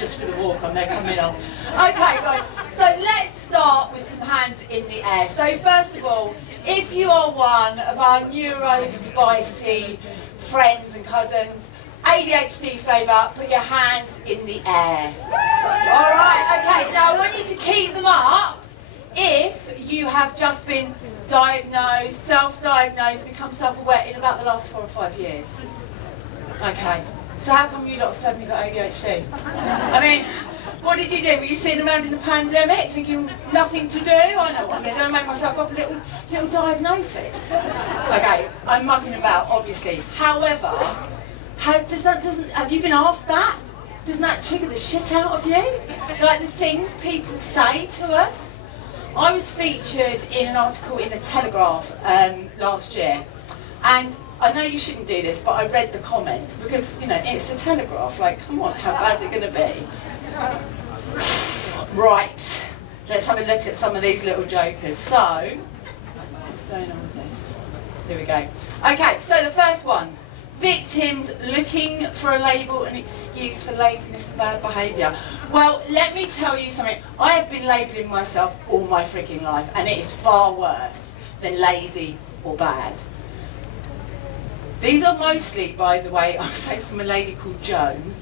just for the walk on, they're coming on. Okay guys, so let's start with some hands in the air. So first of all, if you are one of our neuro-spicy friends and cousins, ADHD flavour, put your hands in the air. Alright, okay, now I want you to keep them up if you have just been diagnosed, self-diagnosed, become self-aware in about the last 4 or 5 years. Okay, so how come you lot have suddenly got ADHD? I mean, what did you do? Were you sitting around in the pandemic thinking nothing to do? I know what I'm going to make myself up a little diagnosis. Okay, I'm mucking about, obviously. However, have you been asked that? Doesn't that trigger the shit out of you? Like the things people say to us? I was featured in an article in the Telegraph last year, and I know you shouldn't do this, but I read the comments because, you know, it's the Telegraph. Like, come on, how bad is it going to be? Right, let's have a look at some of these little jokers. So, what's going on with this? Here we go. Okay, so the first one. Victims looking for a label and excuse for laziness and bad behaviour. Well, let me tell you something. I have been labelling myself all my freaking life, and it is far worse than lazy or bad. These are mostly, by the way, I'm saying from a lady called Joan.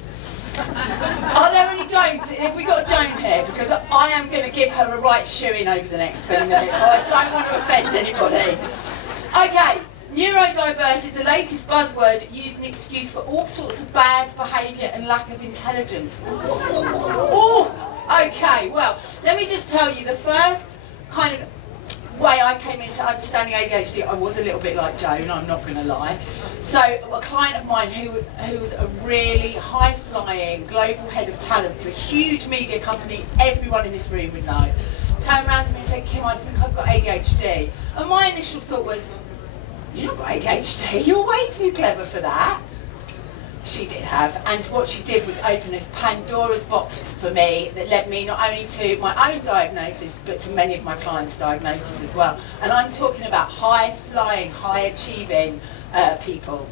Are there any Joans? Have we got Joan here? Because I am going to give her a right shoe-in over the next 20 minutes, so I don't want to offend anybody. Okay. Neurodiverse is the latest buzzword used an excuse for all sorts of bad behaviour and lack of intelligence. Oh, okay, well, let me just tell you, the first kind of way I came into understanding ADHD, I was a little bit like Joan, I'm not going to lie. So a client of mine who was a really high-flying global head of talent for a huge media company, everyone in this room would know, turned around to me and said, Kim, I think I've got ADHD. And my initial thought was, you've not got ADHD, you're way too clever for that. She did have, and what she did was open a Pandora's box for me that led me not only to my own diagnosis, but to many of my clients' diagnoses as well. And I'm talking about high-flying, high-achieving people.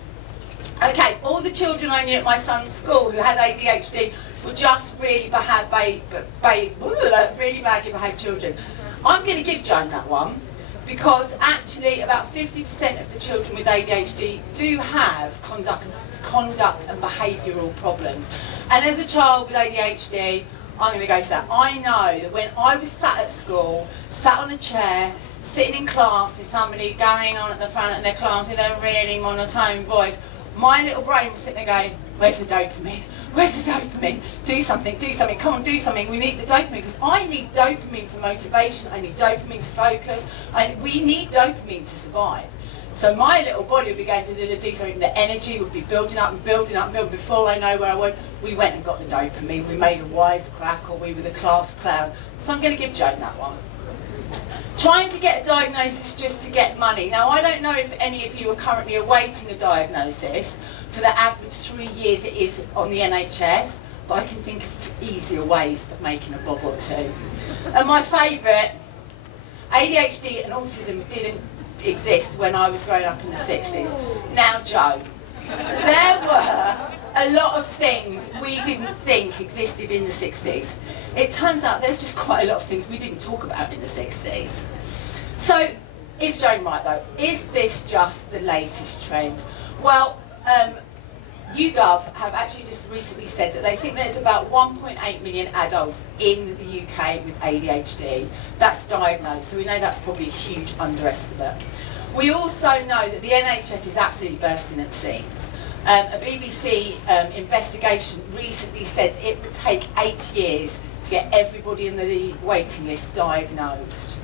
Okay, all the children I knew at my son's school who had ADHD were just really badly behaved children. I'm going to give Joan that one, because actually about 50% of the children with ADHD do have conduct and behavioural problems. And as a child with ADHD, I'm going to go for that. I know that when I was sat at school, sat on a chair, sitting in class with somebody going on at the front of their class with a really monotone voice, my little brain was sitting there going, where's the dopamine? Where's the dopamine? Do something, come on, do something. We need the dopamine, because I need dopamine for motivation, I need dopamine to focus, and we need dopamine to survive. So my little body would be going to do something, the energy would be building up and building up and building. Before I know where I went, we went and got the dopamine, we made a wisecrack, or we were the class clown. So I'm going to give Joan that one. Trying to get a diagnosis just to get money. Now, I don't know if any of you are currently awaiting a diagnosis for the average 3 years it is on the NHS, but I can think of easier ways of making a bob or two. And my favourite, ADHD and autism didn't exist when I was growing up in the 60s. Now, Joe, there were a lot of things we didn't think existed in the 60s. It turns out there's just quite a lot of things we didn't talk about in the 60s. So, is Joan right though? Is this just the latest trend? Well, YouGov have actually just recently said that they think there's about 1.8 million adults in the UK with ADHD that's diagnosed, so we know that's probably a huge underestimate. We also know that the NHS is absolutely bursting at the seams. A BBC investigation recently said it would take 8 years to get everybody in the waiting list diagnosed.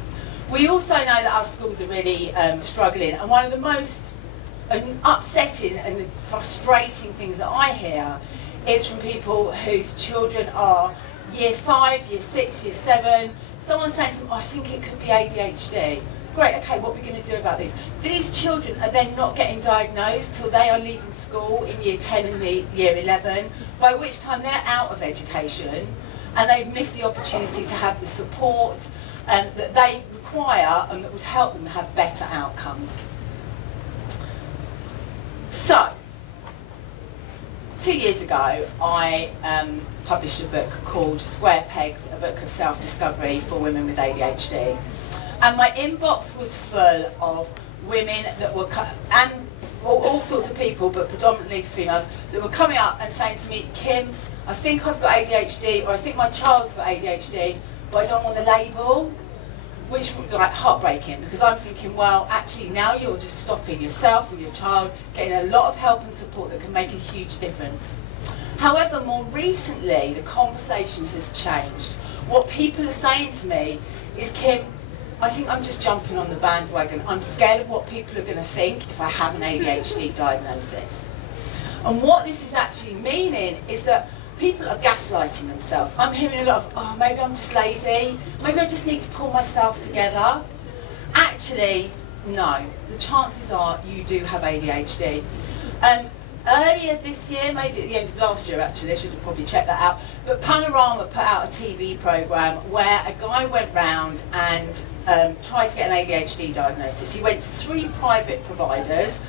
We also know that our schools are really struggling, and one of the most upsetting and frustrating things that I hear is from people whose children are year 5, year 6, year 7. Someone's saying to them, oh, I think it could be ADHD. Great, okay, what are we going to do about this? These children are then not getting diagnosed till they are leaving school in year 10 and year 11, by which time they're out of education and they've missed the opportunity to have the support that they require and that would help them have better outcomes. So, 2 years ago, I published a book called Square Pegs, a book of self-discovery for women with ADHD. And my inbox was full of women that were, and all sorts of people, but predominantly females, that were coming up and saying to me, Kim, I think I've got ADHD, or I think my child's got ADHD, but I don't want the label. Which was like heartbreaking, because I'm thinking, well, actually now you're just stopping yourself or your child getting a lot of help and support that can make a huge difference. However, more recently, the conversation has changed. What people are saying to me is, Kim, I think I'm just jumping on the bandwagon. I'm scared of what people are going to think if I have an ADHD diagnosis. And what this is actually meaning is that people are gaslighting themselves. I'm hearing a lot of, oh, maybe I'm just lazy, maybe I just need to pull myself together. Actually, no. The chances are you do have ADHD. Earlier this year, maybe at the end of last year actually, I should have probably checked that out, but Panorama put out a TV programme where a guy went round and tried to get an ADHD diagnosis. He went to 3 private providers.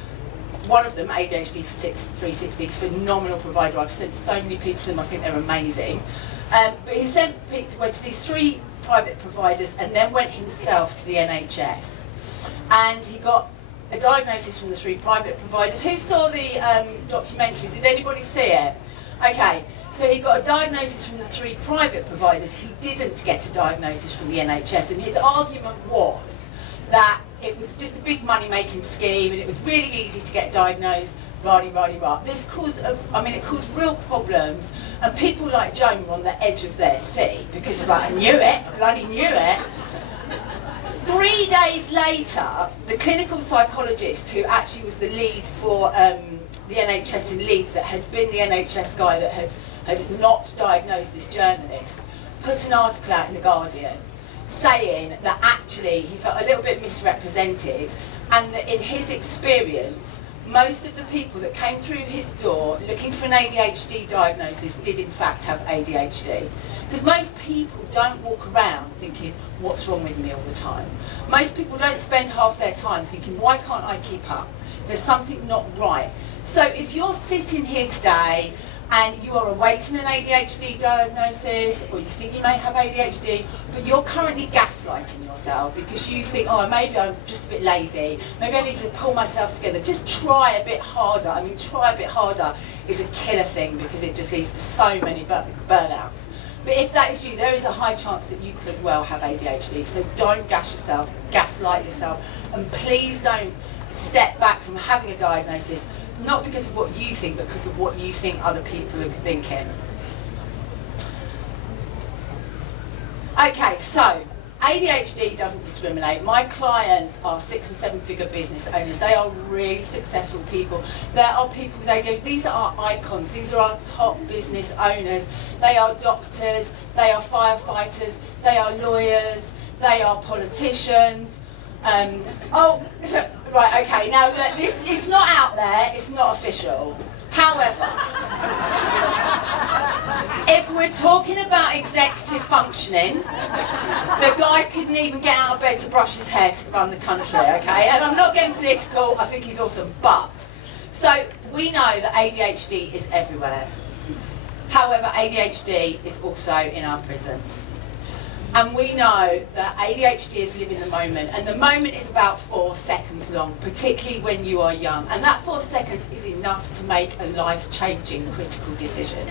One of them, ADHD 360, phenomenal provider. I've sent so many people to them, I think they're amazing. But he went to these 3 private providers and then went himself to the NHS. And he got a diagnosis from the 3 private providers. Who saw the documentary? Did anybody see it? Okay, so he got a diagnosis from the 3 private providers. He didn't get a diagnosis from the NHS, and his argument was that it was just a big money-making scheme and it was really easy to get diagnosed, rah-de-rah-de-rah. This caused, it caused real problems, and people like Joan were on the edge of their seat because she's like, I knew it, I bloody knew it. 3 days later, the clinical psychologist who actually was the lead for the NHS in Leeds, that had been the NHS guy that had not diagnosed this journalist, put an article out in The Guardian saying that actually he felt a little bit misrepresented, and that in his experience, most of the people that came through his door looking for an ADHD diagnosis did in fact have ADHD. Because most people don't walk around thinking, what's wrong with me all the time? Most people don't spend half their time thinking, why can't I keep up? There's something not right. So if you're sitting here today and you are awaiting an ADHD diagnosis, or you think you may have ADHD, but you're currently gaslighting yourself because you think, oh, maybe I'm just a bit lazy, maybe I need to pull myself together, just try a bit harder. I mean, try a bit harder is a killer thing because it just leads to so many burnouts. But if that is you, there is a high chance that you could well have ADHD, so don't gaslight yourself, and please don't step back from having a diagnosis, not because of what you think, but because of what you think other people are thinking. Okay, so ADHD doesn't discriminate. My clients are 6- and 7-figure business owners. They are really successful people. There are people with ADHD. These are our icons. These are our top business owners. They are doctors. They are firefighters. They are lawyers. They are politicians. Right, okay, now look, this is not out there, it's not official. However, if we're talking about executive functioning, the guy couldn't even get out of bed to brush his hair to run the country, okay? And I'm not getting political, I think he's awesome, but, so we know that ADHD is everywhere. However, ADHD is also in our prisons. And we know that ADHD is living the moment, and the moment is about 4 seconds long, particularly when you are young. And that 4 seconds is enough to make a life-changing critical decision.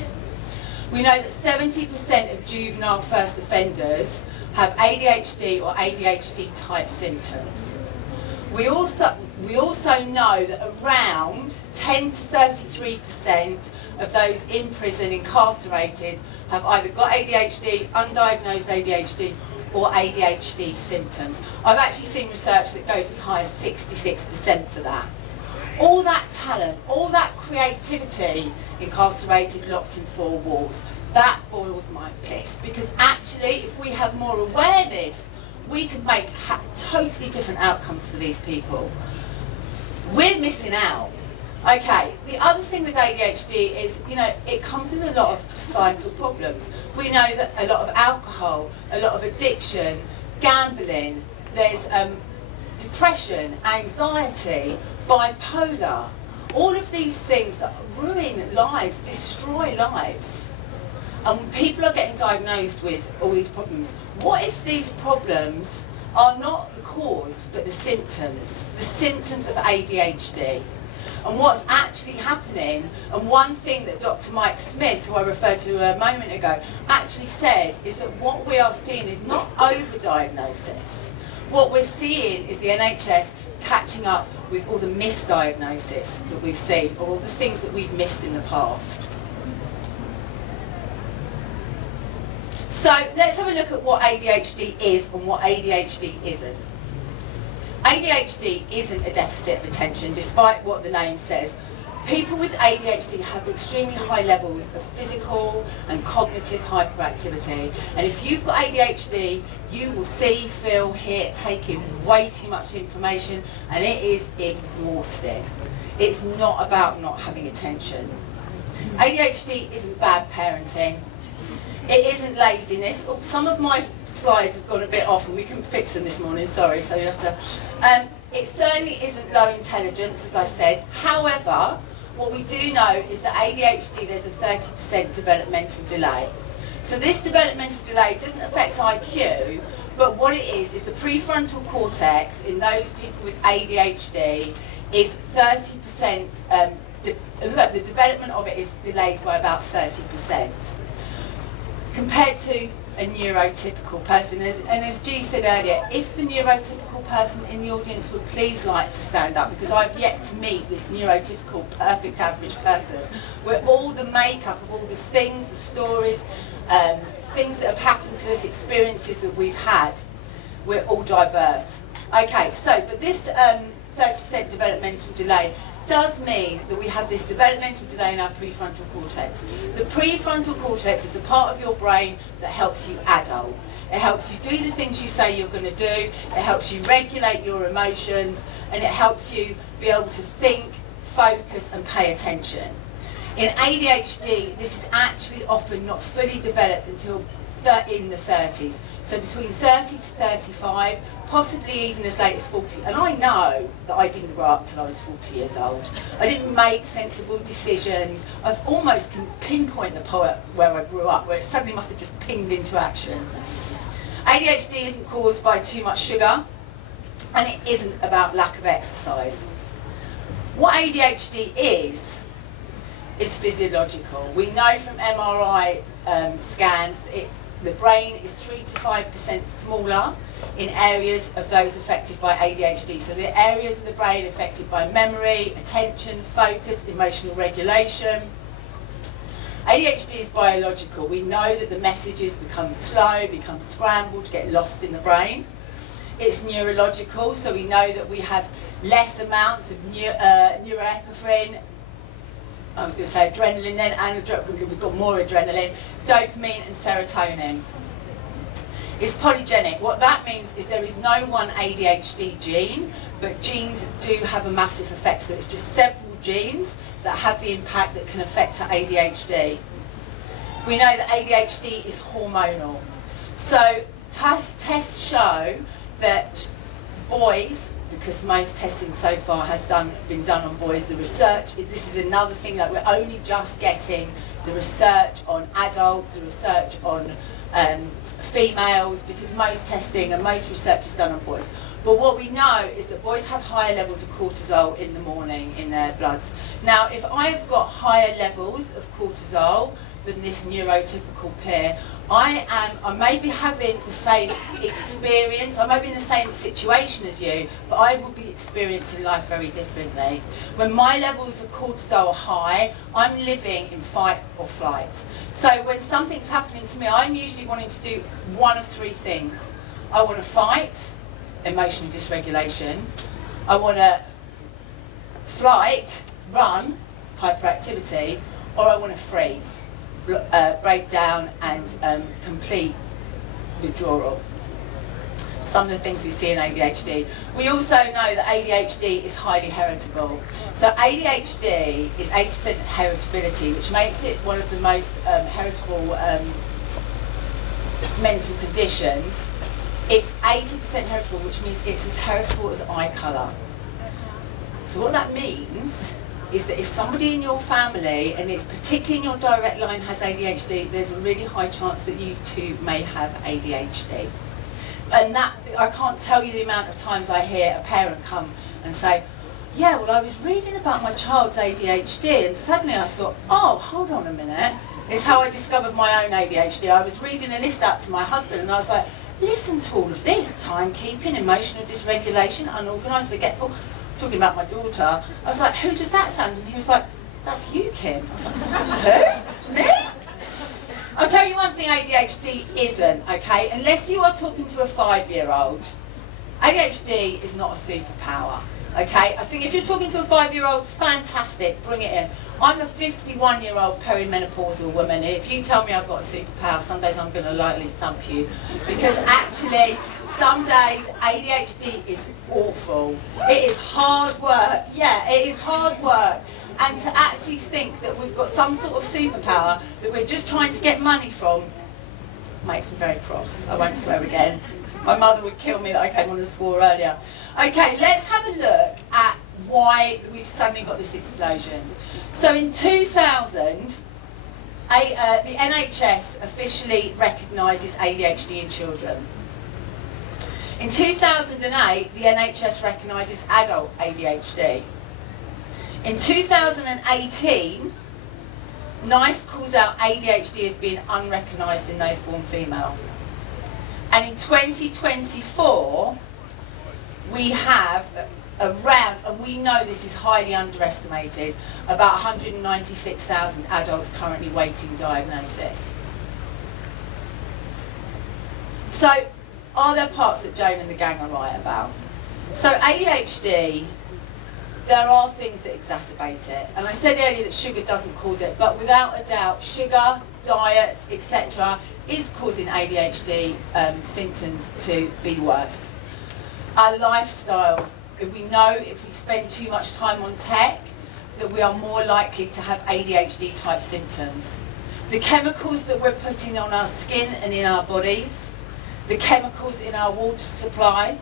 We know that 70% of juvenile first offenders have ADHD or ADHD-type symptoms. We also know that around 10 to 33% of those in prison incarcerated have either got ADHD, undiagnosed ADHD, or ADHD symptoms. I've actually seen research that goes as high as 66% for that. All that talent, all that creativity incarcerated, locked in 4 walls, that boils my piss. Because actually, if we have more awareness, we could make totally different outcomes for these people. We're missing out. Okay, the other thing with ADHD is, it comes with a lot of societal problems. We know that a lot of alcohol, a lot of addiction, gambling, there's depression, anxiety, bipolar. All of these things that ruin lives, destroy lives. And when people are getting diagnosed with all these problems, what if these problems are not the cause, but the symptoms of ADHD? And what's actually happening, and one thing that Dr. Mike Smith, who I referred to a moment ago, actually said is that what we are seeing is not overdiagnosis. What we're seeing is the NHS catching up with all the misdiagnosis that we've seen, or all the things that we've missed in the past. So let's have a look at what ADHD is and what ADHD isn't. ADHD isn't a deficit of attention, despite what the name says. People with ADHD have extremely high levels of physical and cognitive hyperactivity. And if you've got ADHD, you will see, feel, hear, take in way too much information, and it is exhausting. It's not about not having attention. ADHD isn't bad parenting. It isn't laziness. Oh, some of my slides have gone a bit off and we couldn't fix them this morning, sorry, so you have to... it certainly isn't low intelligence, as I said. However, what we do know is that ADHD, there's a 30% developmental delay. So this developmental delay doesn't affect IQ, but what it is the prefrontal cortex in those people with ADHD is 30%, the development of it is delayed by about 30%. Compared to a neurotypical person, and as G said earlier, if the neurotypical person in the audience would please like to stand up, because I've yet to meet this neurotypical perfect average person. We're all the makeup of all the things, the stories, things that have happened to us, experiences that we've had. We're all diverse. Okay, so, but this 30% developmental delay does mean that we have this developmental delay in our prefrontal cortex. The prefrontal cortex is the part of your brain that helps you adult. It helps you do the things you say you're going to do, it helps you regulate your emotions, and it helps you be able to think, focus and pay attention. In ADHD, this is actually often not fully developed until in the 30s. So between 30 to 35, possibly even as late as 40. And I know that I didn't grow up till I was 40 years old. I didn't make sensible decisions. I've almost can pinpoint the point where I grew up, where it suddenly must have just pinged into action. ADHD isn't caused by too much sugar, and it isn't about lack of exercise. What ADHD is physiological. We know from MRI scans that the brain is 3 to 5% smaller in areas of those affected by ADHD. So the areas of the brain affected by memory, attention, focus, emotional regulation. ADHD is biological. We know that the messages become slow, become scrambled, get lost in the brain. It's neurological, so we know that we have less amounts of neuroepinephrine, I was going to say adrenaline then, and we've got more adrenaline, dopamine and serotonin. It's polygenic. What that means is there is no one ADHD gene, but genes do have a massive effect. So it's just several genes that have the impact that can affect our ADHD. We know that ADHD is hormonal. So tests show that boys, because most testing so far has been done on boys, the research, this is another thing that we're only just getting the research on adults, the research on females, because most testing and most research is done on boys. But what we know is that boys have higher levels of cortisol in the morning in their bloods. Now, if I've got higher levels of cortisol than this neurotypical peer, I may be having the same experience, I may be in the same situation as you, but I will be experiencing life very differently. When my levels of cortisol are high, I'm living in fight or flight. So when something's happening to me, I'm usually wanting to do one of three things. I want to fight, emotional dysregulation. I want to flight, run, hyperactivity, or I want to freeze. Break down and complete withdrawal. Some of the things we see in ADHD. We also know that ADHD is highly heritable. So ADHD is 80% heritability, which makes it one of the most heritable mental conditions. It's 80% heritable, which means it's as heritable as eye colour. So what that means is that if somebody in your family, and it's particularly in your direct line, has ADHD, there's a really high chance that you too may have ADHD. And that, I can't tell you the amount of times I hear a parent come and say, yeah, well, I was reading about my child's ADHD, and suddenly I thought, oh, hold on a minute. It's how I discovered my own ADHD. I was reading a list out to my husband, and I was like, listen to all of this: timekeeping, emotional dysregulation, unorganised, forgetful. Talking about my daughter, I was like, who does that sound? And he was like, that's you, Kim. I was like, who? Me? I'll tell you one thing ADHD isn't, okay? Unless you are talking to a 5-year-old, ADHD is not a superpower, okay? I think if you're talking to a 5-year-old, fantastic, bring it in. I'm a 51-year-old perimenopausal woman, and if you tell me I've got a superpower, some days I'm going to lightly thump you. Because actually, some days ADHD is awful. It is hard work. Yeah, it is hard work. And to actually think that we've got some sort of superpower that we're just trying to get money from makes me very cross. I won't swear again. My mother would kill me that I came on and swore earlier. Okay, let's have a look at why we've suddenly got this explosion. So in 2000, the NHS officially recognises ADHD in children. In 2008, the NHS recognises adult ADHD. In 2018, NICE calls out ADHD as being unrecognised in those born female. And in 2024, we have around, and we know this is highly underestimated, about 196,000 adults currently waiting diagnosis. So, are there parts that Joan and the gang are right about? So ADHD, there are things that exacerbate it. And I said earlier that sugar doesn't cause it, but without a doubt, sugar, diets, etc. is causing ADHD symptoms to be worse. Our lifestyles, we know if we spend too much time on tech, that we are more likely to have ADHD type symptoms. The chemicals that we're putting on our skin and in our bodies, the chemicals in our water supply,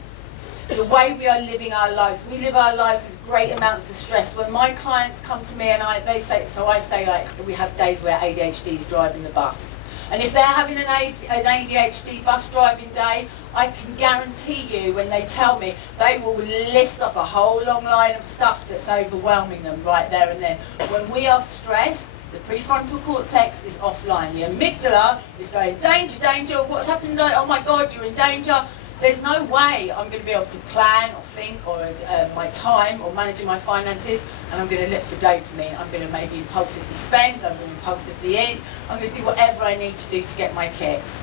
the way we are living our lives. We live our lives with great amounts of stress. When my clients come to me and I say like, we have days where ADHD is driving the bus. And if they're having an ADHD bus driving day, I can guarantee you when they tell me, they will list off a whole long line of stuff that's overwhelming them right there and then. When we are stressed, the prefrontal cortex is offline. The amygdala is going, danger, danger, what's happened? Oh my God, you're in danger. There's no way I'm going to be able to plan or think or my time or managing my finances, and I'm going to look for dopamine. I'm going to maybe impulsively spend, I'm going to impulsively eat, I'm going to do whatever I need to do to get my kicks.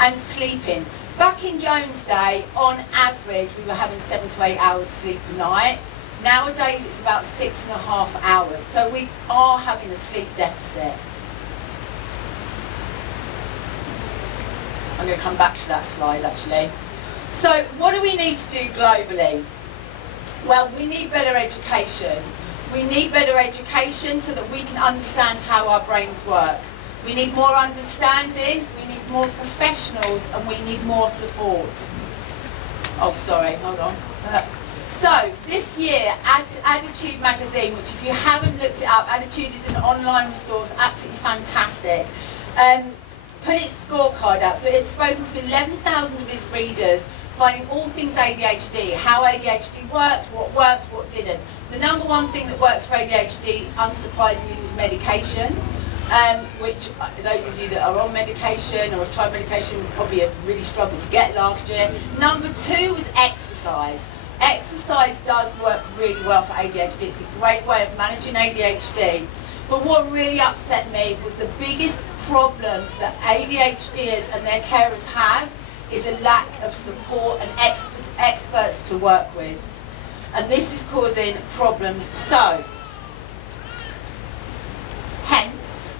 And sleeping. Back in Joan's day, on average, we were having 7 to 8 hours sleep a night. Nowadays, it's about 6.5 hours. So we are having a sleep deficit. I'm going to come back to that slide, actually. So what do we need to do globally? Well, we need better education. We need better education so that we can understand how our brains work. We need more understanding, we need more professionals, and we need more support. Oh, sorry, hold on. So, this year, Attitude magazine, which if you haven't looked it up, Attitude is an online resource, absolutely fantastic, put its scorecard out. So it's spoken to 11,000 of its readers, finding all things ADHD, how ADHD worked, what didn't. The number one thing that works for ADHD, unsurprisingly, was medication, which those of you that are on medication or have tried medication probably have really struggled to get last year. Number 2 was exercise. Exercise does work really well for ADHD. It's a great way of managing ADHD. But what really upset me was the biggest problem that ADHDers and their carers have is a lack of support and experts to work with. And this is causing problems. So, hence,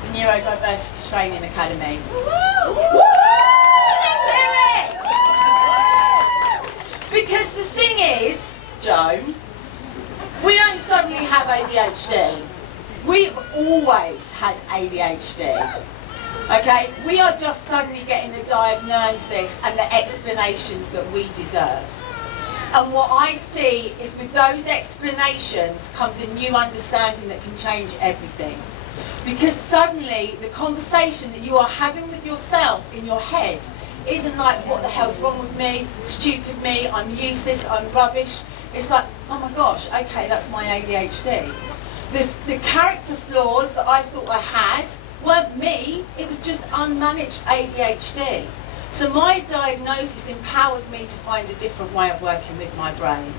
the Neurodiversity Training Academy. Woo! Let's hear it! Because the thing is, Joan, we don't suddenly have ADHD. We've always had ADHD. Okay? We are just suddenly getting the diagnosis and the explanations that we deserve. And what I see is with those explanations comes a new understanding that can change everything. Because suddenly the conversation that you are having with yourself in your head isn't like, what the hell's wrong with me, stupid me, I'm useless, I'm rubbish. It's like, oh my gosh, okay, that's my ADHD. The character flaws that I thought I had weren't me, it was just unmanaged ADHD. So my diagnosis empowers me to find a different way of working with my brain.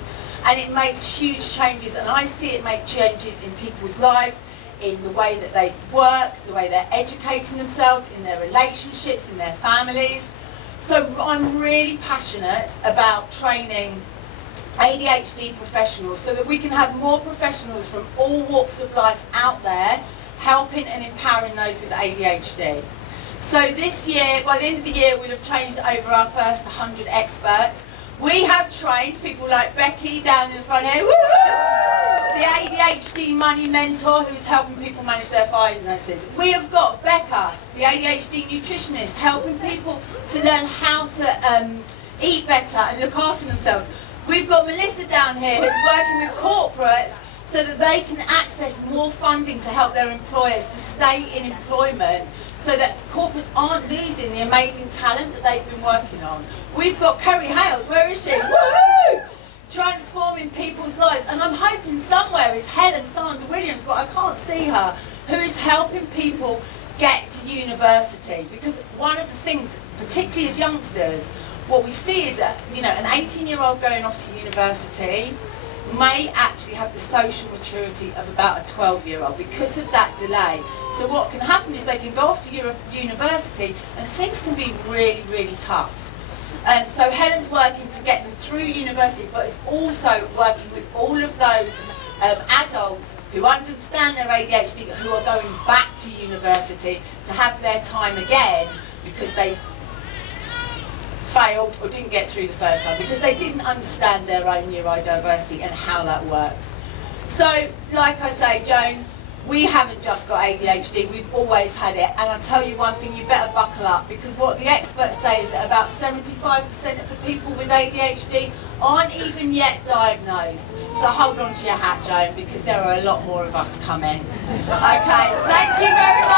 And it makes huge changes, and I see it make changes in people's lives, in the way that they work, the way they're educating themselves, in their relationships, in their families. So I'm really passionate about training ADHD professionals so that we can have more professionals from all walks of life out there helping and empowering those with ADHD. So this year, by the end of the year, we'll have trained over our first 100 experts. We have trained people like Becky down in the front here, the ADHD money mentor who's helping people manage their finances. We have got Becca, the ADHD nutritionist, helping people to learn how to eat better and look after themselves. We've got Melissa down here who's working with corporates so that they can access more funding to help their employers to stay in employment, so that corporates aren't losing the amazing talent that they've been working on. We've got Kerry Hales, where is she? Woo! Transforming people's lives. And I'm hoping somewhere is Helen Sandra Williams, but I can't see her, who is helping people get to university. Because one of the things, particularly as youngsters, what we see is that, you know, an 18-year-old going off to university may actually have the social maturity of about a 12-year-old because of that delay. So what can happen is they can go off to university and things can be really, really tough. So Helen's working to get them through university, but it's also working with all of those adults who understand their ADHD, who are going back to university to have their time again because they failed or didn't get through the first time because they didn't understand their own neurodiversity and how that works. So, like I say, Joan, we haven't just got ADHD, we've always had it. And I'll tell you one thing, you better buckle up, because what the experts say is that about 75% of the people with ADHD aren't even yet diagnosed. So hold on to your hat, Joan, because there are a lot more of us coming. Okay, thank you very much.